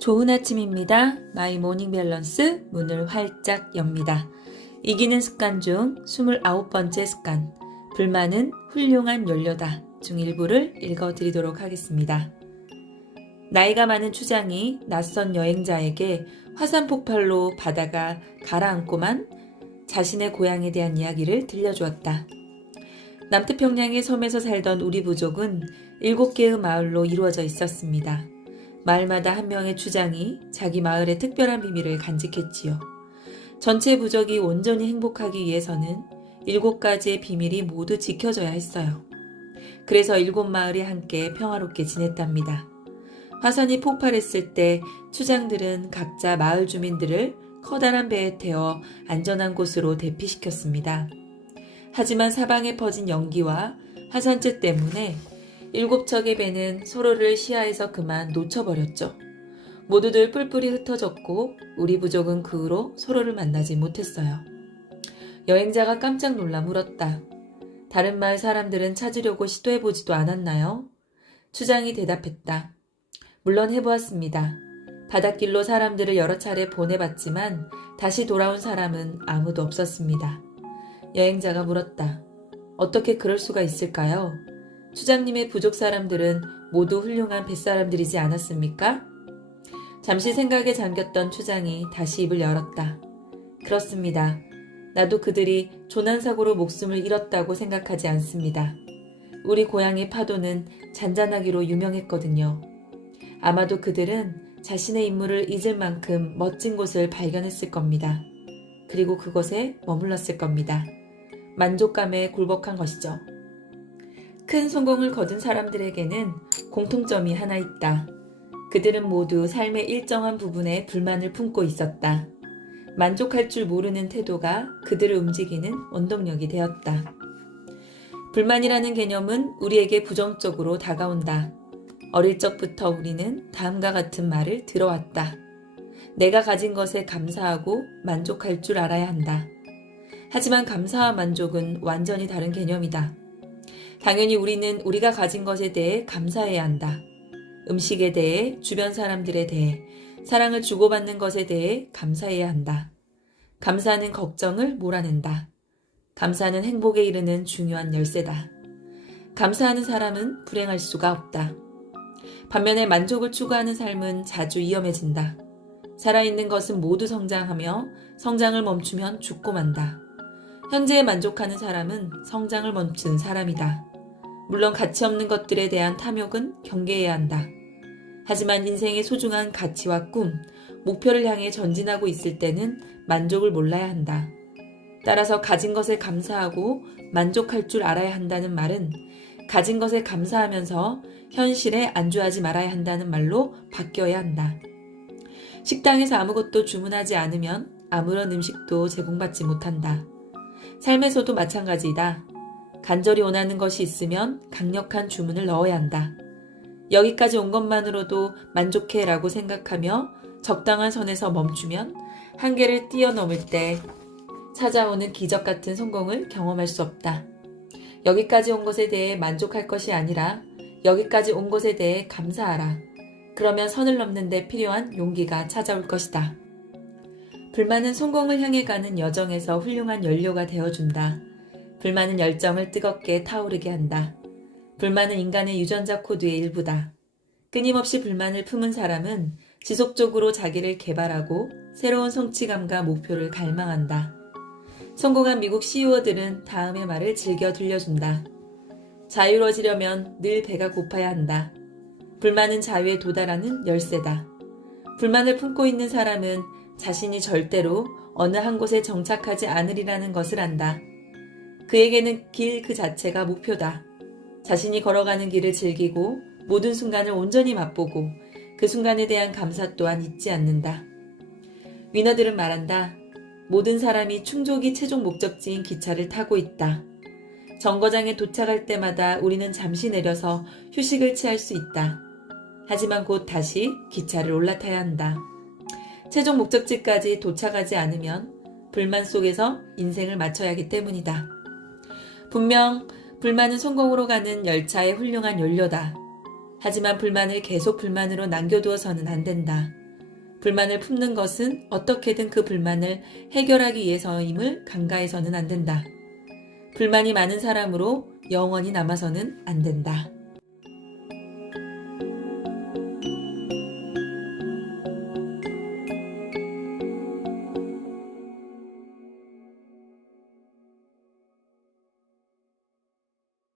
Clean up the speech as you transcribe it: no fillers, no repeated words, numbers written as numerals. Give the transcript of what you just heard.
좋은 아침입니다. 마이 모닝 밸런스 문을 활짝 엽니다. 이기는 습관 중 29번째 습관. 불만은 훌륭한 연료다 중 일부를 읽어드리도록 하겠습니다. 나이가 많은 추장이 낯선 여행자에게 화산 폭발로 바다가 가라앉고만 자신의 고향에 대한 이야기를 들려주었다. 남태평양의 섬에서 살던 우리 부족은 7개의 마을로 이루어져 있었습니다. 마을마다 한 명의 추장이 자기 마을의 특별한 비밀을 간직했지요. 전체 부족이 온전히 행복하기 위해서는 7가지의 비밀이 모두 지켜져야 했어요. 그래서 7마을이 함께 평화롭게 지냈답니다. 화산이 폭발했을 때 추장들은 각자 마을 주민들을 커다란 배에 태워 안전한 곳으로 대피시켰습니다. 하지만 사방에 퍼진 연기와 화산재 때문에 7척의 배는 서로를 시야에서 그만 놓쳐버렸죠. 모두들 뿔뿔이 흩어졌고 우리 부족은 그 후로 서로를 만나지 못했어요. 여행자가 깜짝 놀라 물었다. 다른 마을 사람들은 찾으려고 시도해보지도 않았나요? 추장이 대답했다. 물론 해보았습니다. 바닷길로 사람들을 여러 차례 보내봤지만 다시 돌아온 사람은 아무도 없었습니다. 여행자가 물었다. 어떻게 그럴 수가 있을까요? 추장님의 부족 사람들은 모두 훌륭한 뱃사람들이지 않았습니까? 잠시 생각에 잠겼던 추장이 다시 입을 열었다. 그렇습니다. 나도 그들이 조난사고로 목숨을 잃었다고 생각하지 않습니다. 우리 고향의 파도는 잔잔하기로 유명했거든요. 아마도 그들은 자신의 임무를 잊을 만큼 멋진 곳을 발견했을 겁니다. 그리고 그곳에 머물렀을 겁니다. 만족감에 굴복한 것이죠. 큰 성공을 거둔 사람들에게는 공통점이 하나 있다. 그들은 모두 삶의 일정한 부분에 불만을 품고 있었다. 만족할 줄 모르는 태도가 그들을 움직이는 원동력이 되었다. 불만이라는 개념은 우리에게 부정적으로 다가온다. 어릴 적부터 우리는 다음과 같은 말을 들어왔다. 내가 가진 것에 감사하고 만족할 줄 알아야 한다. 하지만 감사와 만족은 완전히 다른 개념이다. 당연히 우리는 우리가 가진 것에 대해 감사해야 한다. 음식에 대해, 주변 사람들에 대해, 사랑을 주고받는 것에 대해 감사해야 한다. 감사는 걱정을 몰아낸다. 감사는 행복에 이르는 중요한 열쇠다. 감사하는 사람은 불행할 수가 없다. 반면에 만족을 추구하는 삶은 자주 위험해진다. 살아있는 것은 모두 성장하며 성장을 멈추면 죽고 만다. 현재에 만족하는 사람은 성장을 멈춘 사람이다. 물론 가치 없는 것들에 대한 탐욕은 경계해야 한다. 하지만 인생의 소중한 가치와 꿈, 목표를 향해 전진하고 있을 때는 만족을 몰라야 한다. 따라서 가진 것에 감사하고 만족할 줄 알아야 한다는 말은 가진 것에 감사하면서 현실에 안주하지 말아야 한다는 말로 바뀌어야 한다. 식당에서 아무것도 주문하지 않으면 아무런 음식도 제공받지 못한다. 삶에서도 마찬가지이다. 간절히 원하는 것이 있으면 강력한 주문을 넣어야 한다. 여기까지 온 것만으로도 만족해라고 생각하며 적당한 선에서 멈추면 한계를 뛰어넘을 때 찾아오는 기적 같은 성공을 경험할 수 없다. 여기까지 온 것에 대해 만족할 것이 아니라 여기까지 온 것에 대해 감사하라. 그러면 선을 넘는 데 필요한 용기가 찾아올 것이다. 불만은 성공을 향해 가는 여정에서 훌륭한 연료가 되어준다. 불만은 열정을 뜨겁게 타오르게 한다. 불만은 인간의 유전자 코드의 일부다. 끊임없이 불만을 품은 사람은 지속적으로 자기를 개발하고 새로운 성취감과 목표를 갈망한다. 성공한 미국 CEO들은 다음의 말을 즐겨 들려준다. 자유로워지려면 늘 배가 고파야 한다. 불만은 자유에 도달하는 열쇠다. 불만을 품고 있는 사람은 자신이 절대로 어느 한 곳에 정착하지 않으리라는 것을 안다. 그에게는 길 그 자체가 목표다. 자신이 걸어가는 길을 즐기고 모든 순간을 온전히 맛보고 그 순간에 대한 감사 또한 잊지 않는다. 위너들은 말한다. 모든 사람이 충족이 최종 목적지인 기차를 타고 있다. 정거장에 도착할 때마다 우리는 잠시 내려서 휴식을 취할 수 있다. 하지만 곧 다시 기차를 올라타야 한다. 최종 목적지까지 도착하지 않으면 불만 속에서 인생을 마쳐야 하기 때문이다. 분명 불만은 성공으로 가는 열차의 훌륭한 연료다. 하지만 불만을 계속 불만으로 남겨두어서는 안 된다. 불만을 품는 것은 어떻게든 그 불만을 해결하기 위해서임을 간과해서는 안 된다. 불만이 많은 사람으로 영원히 남아서는 안 된다.